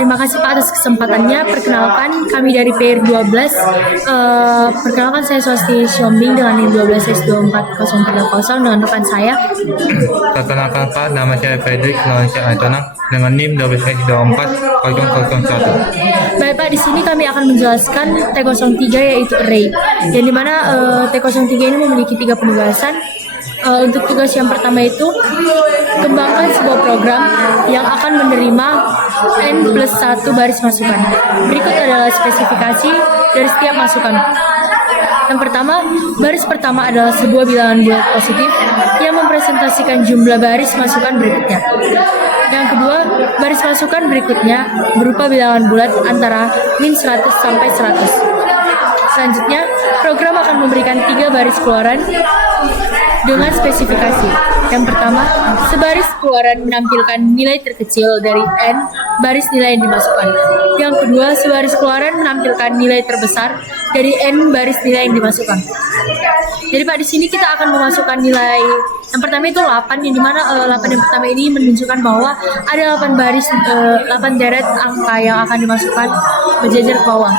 Terima kasih Pak atas kesempatannya. Perkenalkan kami dari PR12. Perkenalkan saya Swasti Siombing dengan NIM 12S24030 dengan rekan saya. Perkenalkan Pak, nama saya Fredrik Laurencia Antonang dengan NIM 12S24001. Baik Pak, di sini kami akan menjelaskan T03 yaitu array. Yang dimana T03 ini memiliki 3 penugasan. Untuk tugas yang pertama itu kembangkan sebuah program yang akan menerima n+1 baris masukan. Berikut adalah spesifikasi dari setiap masukan. Yang pertama, baris pertama adalah sebuah bilangan bulat positif yang mempresentasikan jumlah baris masukan berikutnya. Yang kedua, baris masukan berikutnya berupa bilangan bulat antara min 100 sampai 100. Selanjutnya, program akan memberikan 3 baris keluaran dengan spesifikasi. Yang pertama, sebaris keluaran menampilkan nilai terkecil dari n baris nilai yang dimasukkan. Yang kedua, sebaris keluaran menampilkan nilai terbesar dari n baris nilai yang dimasukkan. Jadi Pak, di sini kita akan memasukkan nilai yang pertama itu 8, yang dimana 8 yang pertama ini menunjukkan bahwa ada 8 baris 8 deret angka yang akan dimasukkan berjajar ke bawah.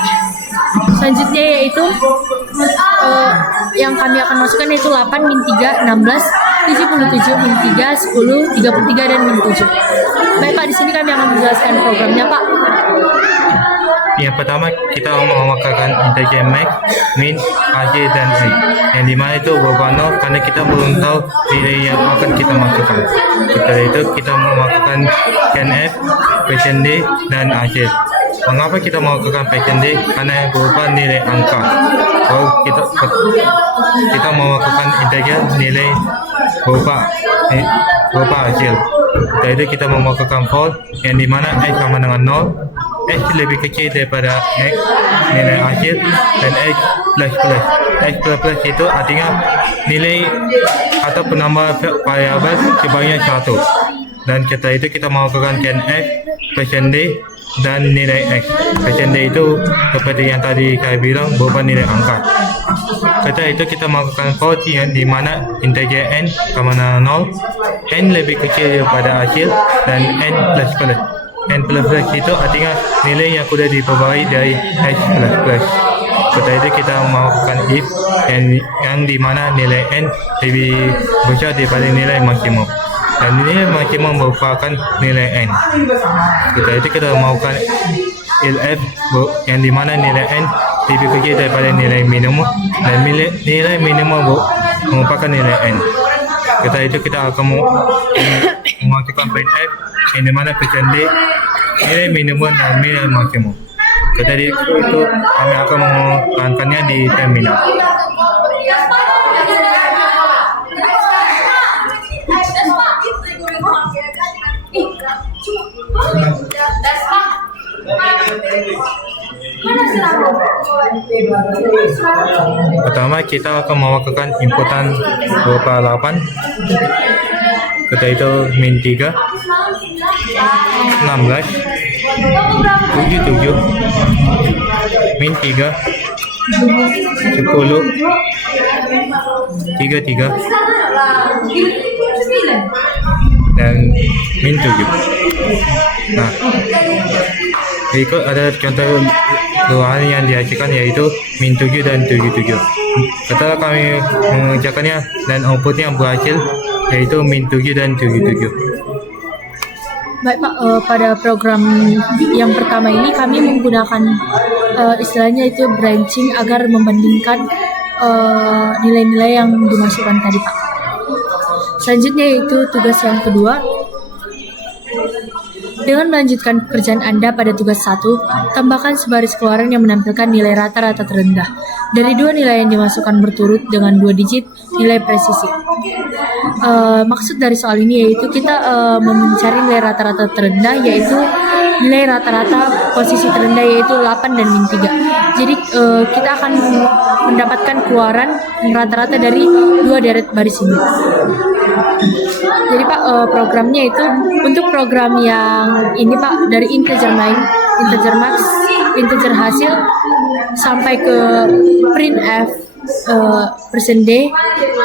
Selanjutnya yaitu yang kami akan masukkan yaitu 8, min 3, 16, 77, min 3, 10, 33, dan min 7. Baik Pak, di sini kami akan menjelaskan programnya Pak. Yang pertama kita memakai integer max, min, aj, dan i. Yang dimana itu berwarna karena kita belum tahu nilai yang akan kita masukkan. Setelah itu kita memakai scanf, d, dan aj. Mengapa kita melakukan d? Karena berupa nilai angka. Kalau kita melakukan integer nilai berupa hasil. Setelah itu kita melakukan for yang dimana x sama dengan 0, x lebih kecil daripada x nilai hasil, dan x plus plus. X plus plus itu artinya nilai atau penambah variabel sebanyak 1. Dan setelah itu kita melakukan scanf, d, dan nilai x. D itu seperti yang tadi saya bilang berupa nilai angka. Setelah itu kita melakukan for yang dimana integer n sama dengan 0, n lebih kecil daripada hasil, dan n plus plus. N plus plus itu artinya nilai yang sudah diperbarui dari x plus plus. Setelah itu kita melakukan if yang dimana nilai n lebih besar daripada nilai maksimum, dan nilai maksimum merupakan nilai n. Setelah itu kita melakukan elif yang dimana nilai n lebih kecil daripada nilai minimum, dan nilai minimum merupakan nilai n. Setelah itu kita akan memasukkan printf yang dimana d nilai minimum dan nilai maksimum. Setelah itu kami akan menggunakannya di terminal. Pertama kita akan melakukan inputan berupa 8. Setelah itu min 3, 16, 77, min 3, 10, 33, dan min 7. Nah, berikut ada contoh keluaran yang dihasilkan yaitu min 7 dan 77. Setelah kami mengerjakannya dan outputnya berhasil yaitu min 7 dan 77. Baik Pak, pada program yang pertama ini kami menggunakan istilahnya itu branching agar membandingkan nilai-nilai yang dimasukkan tadi Pak. Selanjutnya yaitu tugas yang kedua. Dengan melanjutkan pekerjaan Anda pada tugas 1, tambahkan sebaris keluaran yang menampilkan nilai rata-rata terendah dari 2 nilai yang dimasukkan berturut dengan 2 digit nilai presisi. Maksud dari soal ini yaitu kita mencari nilai rata-rata terendah, yaitu nilai rata-rata posisi terendah yaitu 8 dan min 3. Jadi kita akan mendapatkan keluaran rata-rata dari 2 deret baris ini. Jadi Pak, programnya itu untuk program yang ini Pak, dari integer main, integer max, integer hasil sampai ke printf %d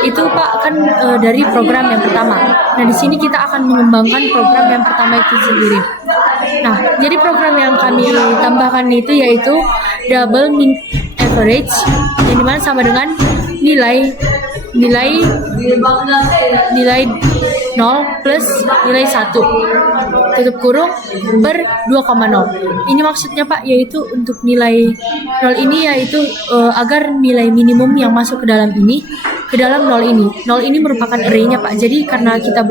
itu Pak kan dari program yang pertama. Nah di sini kita akan mengembangkan program yang pertama itu sendiri. Nah, jadi program yang kami tambahkan itu yaitu double mean average, yang dimana sama dengan nilai 0 plus nilai 1 tutup kurung per 2,0. Ini maksudnya Pak yaitu untuk nilai 0 ini yaitu agar nilai minimum yang masuk ke dalam 0 ini. 0 ini merupakan array-nya Pak. Jadi karena kita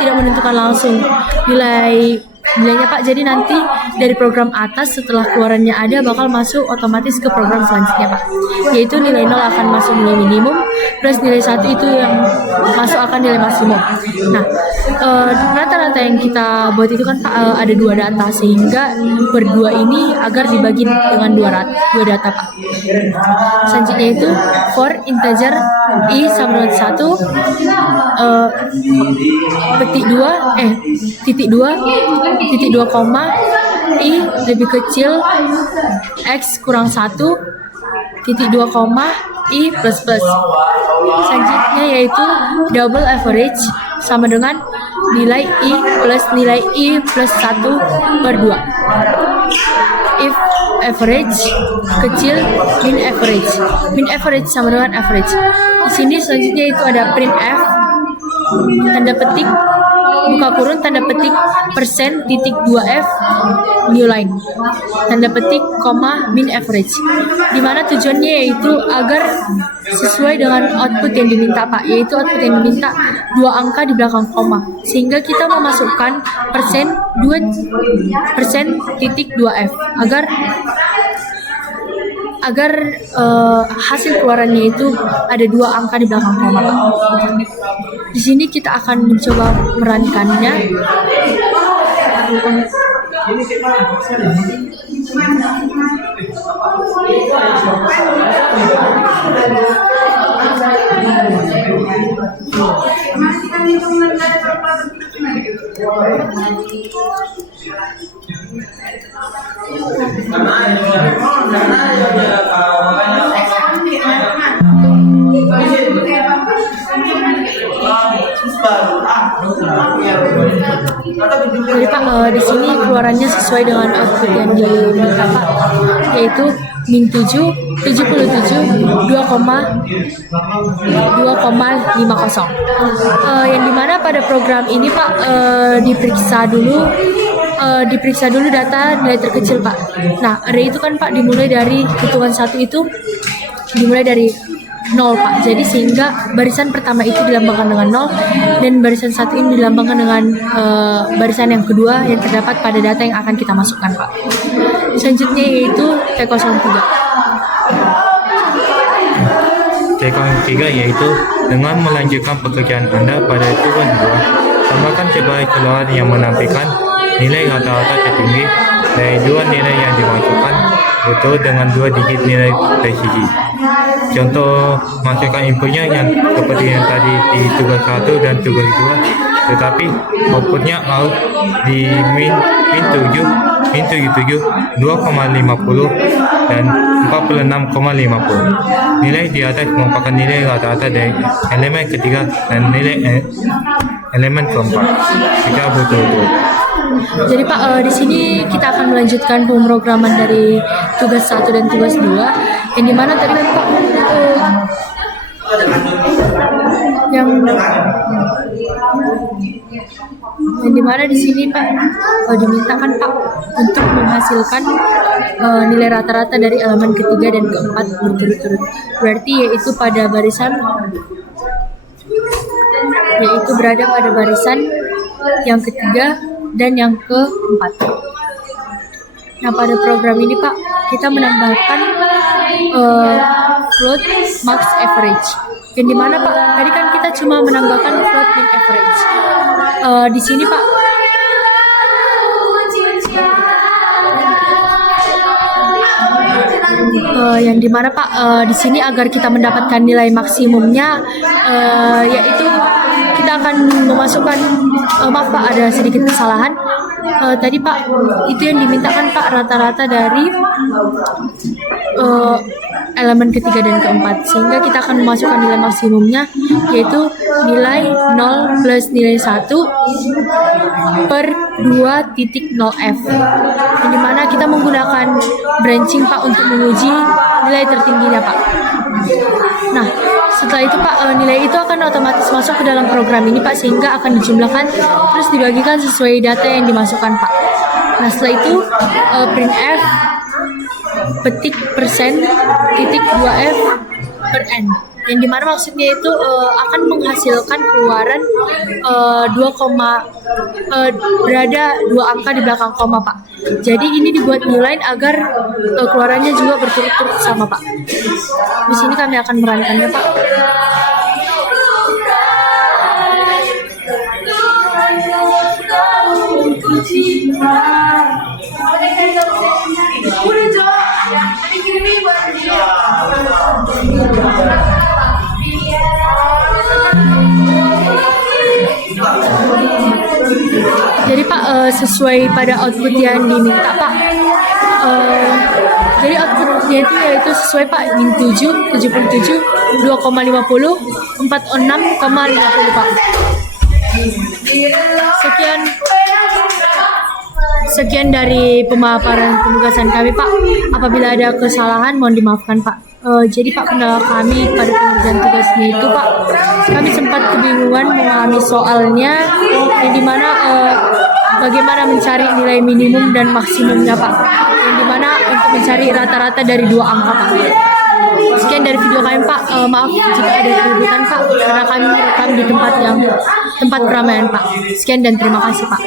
tidak menentukan langsung nilainya Pak. Jadi nanti dari program atas setelah keluarannya ada bakal masuk otomatis ke program selanjutnya Pak. Yaitu nilai 0 akan masuk nilai minimum plus nilai 1 itu yang masuk akan nilai maksimum. Nah, rata-rata yang kita buat itu kan Pak ada 2 data sehingga berdua ini agar dibagi dengan 2 data Pak. Selanjutnya itu for integer i sama dengan 1 titik 2 koma i lebih kecil x kurang 1 titik 2 koma i plus plus. Selanjutnya yaitu double average sama dengan nilai i plus nilai i plus 1 per 2. If average kecil min average sama dengan average. Di sini selanjutnya itu ada printf tanda petik buka kurung tanda petik persen titik 2f new line tanda petik koma min average, dimana tujuannya yaitu agar sesuai dengan output yang diminta Pak, yaitu output yang diminta 2 angka di belakang koma, sehingga kita memasukkan persen titik 2f agar hasil keluarannya itu ada 2 angka di belakang koma Pak. Di sini kita akan mencoba merankannya. Jadi Pak, di sini keluarannya sesuai dengan output yang diminta Pak, yaitu min 77 2,50. Yang dimana pada program ini Pak diperiksa dulu data nilai terkecil Pak. Nah, array itu kan Pak dimulai dari hitungan 1 itu dimulai dari 0 Pak. Jadi sehingga barisan pertama itu dilambangkan dengan 0 dan barisan 1 ini dilambangkan dengan barisan yang kedua yang terdapat pada data yang akan kita masukkan Pak. Selanjutnya yaitu T03. T03 yaitu dengan melanjutkan pekerjaan Anda pada hitungan 2, tambahkan sebagai keluaran yang menampilkan nilai rata-rata tertinggi dari 2 nilai yang dimasukkan betul dengan 2 digit nilai presisi. Contoh masukkan inputnya yang seperti yang tadi di tugas 1 dan tugas 2, tetapi outputnya out di min 77 2,50 dan 46,50. Nilai di atas merupakan nilai rata-rata dari elemen ketiga dan nilai elemen keempat jika betul-betul. Jadi Pak, di sini kita akan melanjutkan pemrograman dari tugas 1 dan tugas 2, yang dimana tadi kan Pak yang dimana di sini Pak dimintakan Pak untuk menghasilkan nilai rata-rata dari elemen ketiga dan keempat berturut-turut. Berarti yaitu pada barisan berada pada barisan yang ketiga dan yang keempat. Nah, pada program ini Pak kita menambahkan float max average, yang dimana Pak tadi kan kita cuma menambahkan float min average. Di sini Pak yang dimana Pak di sini agar kita mendapatkan nilai maksimumnya yaitu kita akan memasukkan maaf Pak, ada sedikit kesalahan. Tadi Pak itu yang dimintakan Pak rata-rata dari elemen ketiga dan keempat, sehingga kita akan memasukkan nilai maksimumnya, yaitu nilai 0 plus nilai 1 per 2.0f, yang dimana kita menggunakan branching Pak untuk menguji nilai tertingginya Pak. Nah, setelah itu Pak, nilai itu akan otomatis masuk ke dalam program ini Pak, sehingga akan dijumlahkan terus dibagikan sesuai data yang dimasukkan Pak. Nah, setelah itu printf petik persen titik 2f per n, yang dimana maksudnya itu akan menghasilkan keluaran berada 2 angka di belakang koma Pak. Jadi ini dibuat nilai agar keluarannya juga berturut-turut sama Pak. Di sini kami akan merankannya Pak. Jadi Pak, sesuai pada output yang diminta Pak. Jadi outputnya itu yaitu sesuai Pak, min 7, 77, 2,50, 46,50 Pak. Sekian dari pemaparan penugasan kami Pak. Apabila ada kesalahan mohon dimaafkan Pak. Jadi Pak, kendala kami pada pengerjaan tugasnya itu Pak, kami sempat kebingungan memahami soalnya, yang dimana bagaimana mencari nilai minimum dan maksimumnya Pak, yang dimana untuk mencari rata-rata dari 2 angka Pak. Sekian dari video kami Pak. Maaf jika ada keributan Pak, karena kami merekam di tempat keramaian Pak. Sekian dan terima kasih Pak.